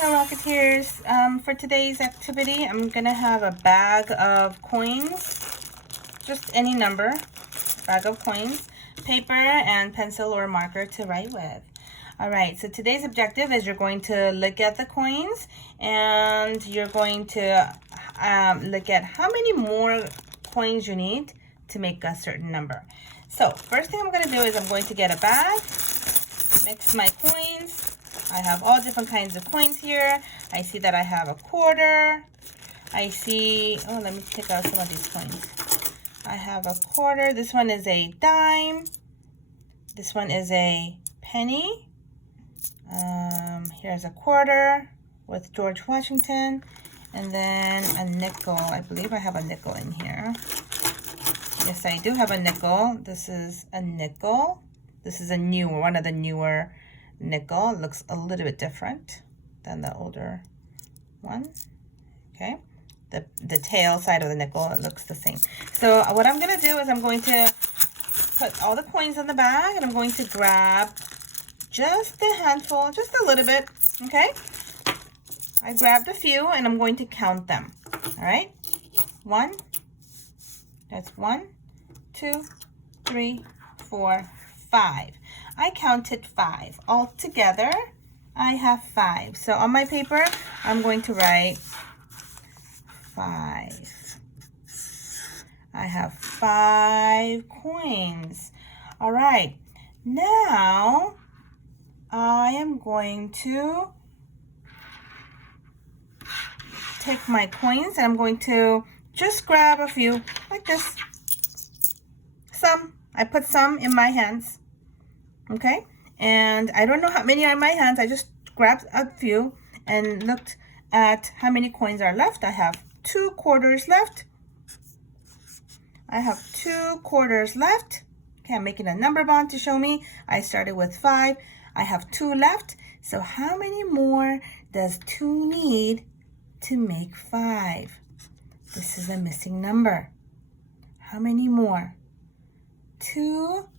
Hello, Rocketeers. For today's activity, I'm going to have a bag of coins, just any number, bag of coins, paper, and pencil or marker to write with. All right, so today's objective is you're going to look at the coins and you're going to look at how many more coins you need to make a certain number. So first thing I'm going to do is I'm going to get a bag, mix my coins. I have all different kinds of coins here. I see that I have a quarter. I see, oh, let me take out some of these coins. I have a quarter. This one is a dime. This one is a penny. Here's a quarter with George Washington. And then a nickel. I believe I have a nickel in here. Yes, I do have a nickel. This is a nickel. This is a newer, one of the newer nickel. It looks a little bit different than the older one. Okay, the tail side of the nickel, it looks the same. So what I'm going to do is I'm going to put all the coins in the bag and I'm going to grab just a handful, just a little bit. Okay, I grabbed a few and I'm going to count them. All right, that's 1, 2, 3, 4, 5. I counted 5. Altogether, I have 5. So on my paper, I'm going to write 5. I have 5 coins. All right. Now, I am going to take my coins and I'm going to just grab a few like this. I put some in my hands. Okay, and I don't know how many are in my hands. I just grabbed a few and looked at how many coins are left. I have 2 quarters left. I have 2 quarters left. Okay, I'm making a number bond to show me. I started with 5. I have 2 left. So how many more does 2 need to make 5? This is a missing number. How many more? 2.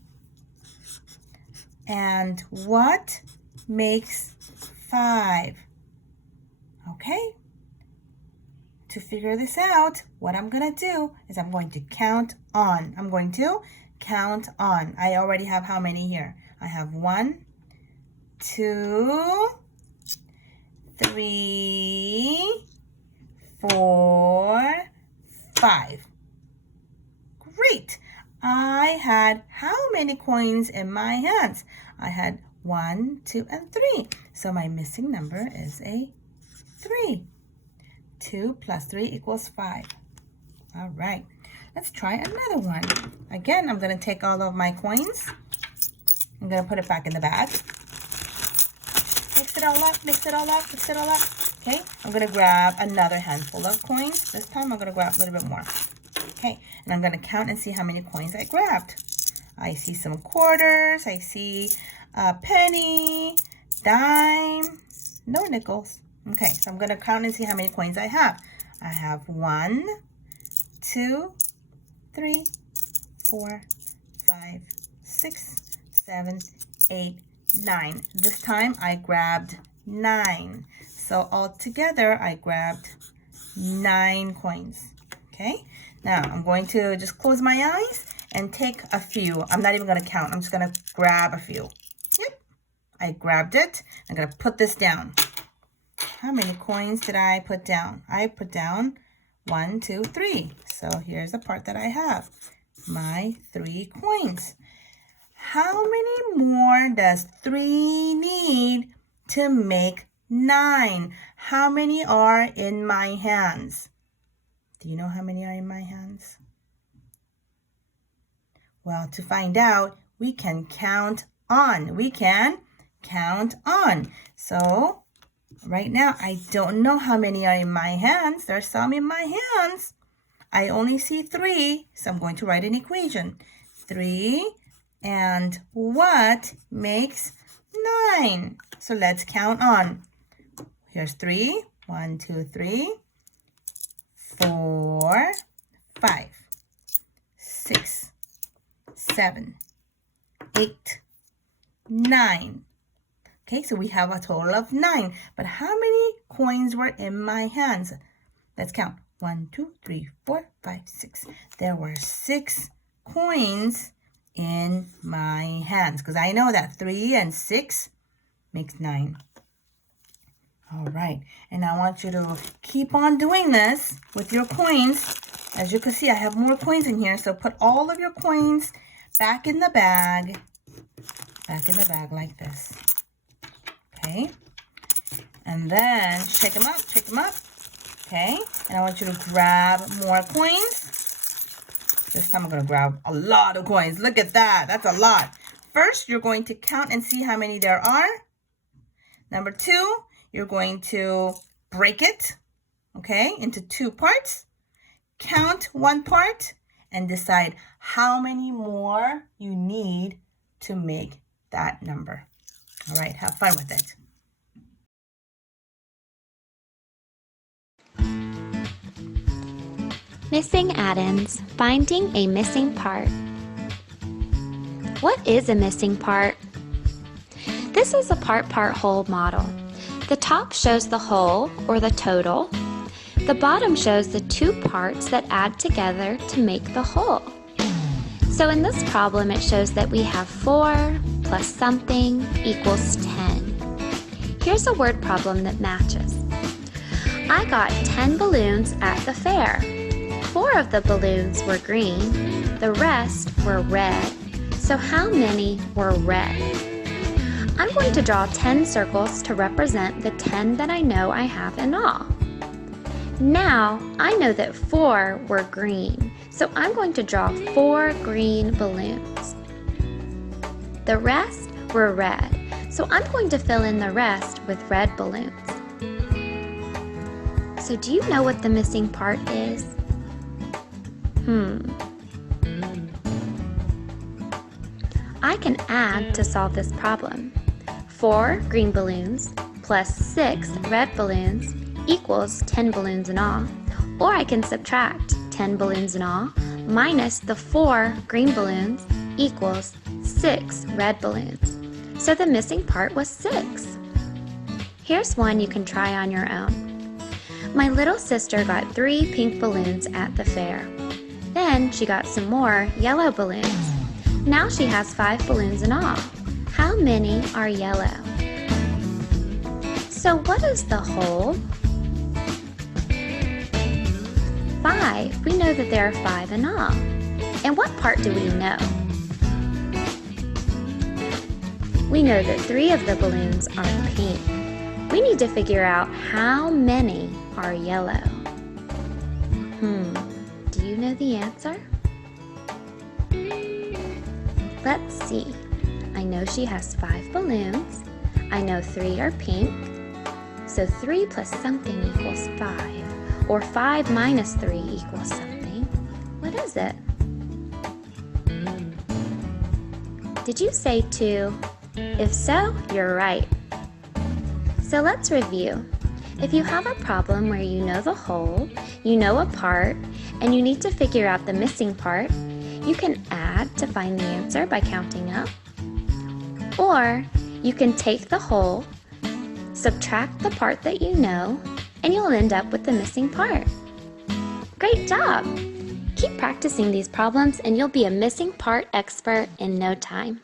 And what makes 5? Okay. To figure this out, what I'm going to do is I'm going to count on. I'm going to count on. I already have how many here? I have 1, 2, 3, 4, 5. Great. I had how many coins in my hands? I had 1, 2, and 3. So my missing number is a 3. 2 plus 3 equals 5. All right. Let's try another one. Again, I'm going to take all of my coins. I'm going to put it back in the bag. Mix it all up, mix it all up, mix it all up. Okay, I'm going to grab another handful of coins. This time I'm going to grab a little bit more. Okay, and I'm going to count and see how many coins I grabbed. I see some quarters. I see a penny, dime, no nickels. Okay, so I'm going to count and see how many coins I have. I have 1, 2, 3, 4, 5, 6, 7, 8, 9. This time I grabbed 9. So altogether I grabbed 9 coins. Okay, now I'm going to just close my eyes and take a few. I'm not even going to count. I'm just going to grab a few. Yep, I grabbed it. I'm going to put this down. How many coins did I put down? I put down 1, 2, 3. So here's the part that I have. My 3 coins. How many more does 3 need to make 9? How many are in my hands? Do you know how many are in my hands? Well, to find out, we can count on. We can count on. So right now, I don't know how many are in my hands. There's some in my hands. I only see 3, so I'm going to write an equation. 3 and what makes 9? So let's count on. Here's 3. 1, 2, 3. 4, 5, 6, 7, 8, 9. Okay, so we have a total of 9. But how many coins were in my hands? Let's count. 1, 2, 3, 4, 5, 6. There were 6 coins in my hands because I know that 3 and 6 makes 9. All right, and I want you to keep on doing this with your coins. As you can see, I have more coins in here, so put all of your coins back in the bag like this. Okay, and then shake them up, okay? And I want you to grab more coins. This time I'm going to grab a lot of coins. Look at that, that's a lot. First, you're going to count and see how many there are. Number 2, you're going to break it, okay, into 2 parts. Count 1 part and decide how many more you need to make that number. All right, have fun with it. Missing addends, finding a missing part. What is a missing part? This is a part-whole model. The top shows the whole, or the total. The bottom shows the 2 parts that add together to make the whole. So in this problem, it shows that we have 4 plus something equals 10. Here's a word problem that matches. I got 10 balloons at the fair. 4 of the balloons were green, the rest were red. So how many were red? I'm going to draw 10 circles to represent the 10 that I know I have in all. Now, I know that 4 were green, so I'm going to draw 4 green balloons. The rest were red, so I'm going to fill in the rest with red balloons. So do you know what the missing part is? I can add to solve this problem. 4 green balloons plus 6 red balloons equals 10 balloons in all. Or I can subtract 10 balloons in all minus the 4 green balloons equals 6 red balloons. So the missing part was 6. Here's one you can try on your own. My little sister got 3 pink balloons at the fair. Then she got some more yellow balloons. Now she has 5 balloons in all. How many are yellow? So what is the whole? 5. We know that there are 5 in all. And what part do we know? We know that 3 of the balloons are pink. We need to figure out how many are yellow. Do you know the answer? Let's see. I know she has 5 balloons. I know 3 are pink. So 3 plus something equals 5. Or 5 minus 3 equals something. What is it? Did you say 2? If so, you're right. So let's review. If you have a problem where you know the whole, you know a part, and you need to figure out the missing part, you can add to find the answer by counting up. Or you can take the whole, subtract the part that you know, and you'll end up with the missing part. Great job! Keep practicing these problems and you'll be a missing part expert in no time.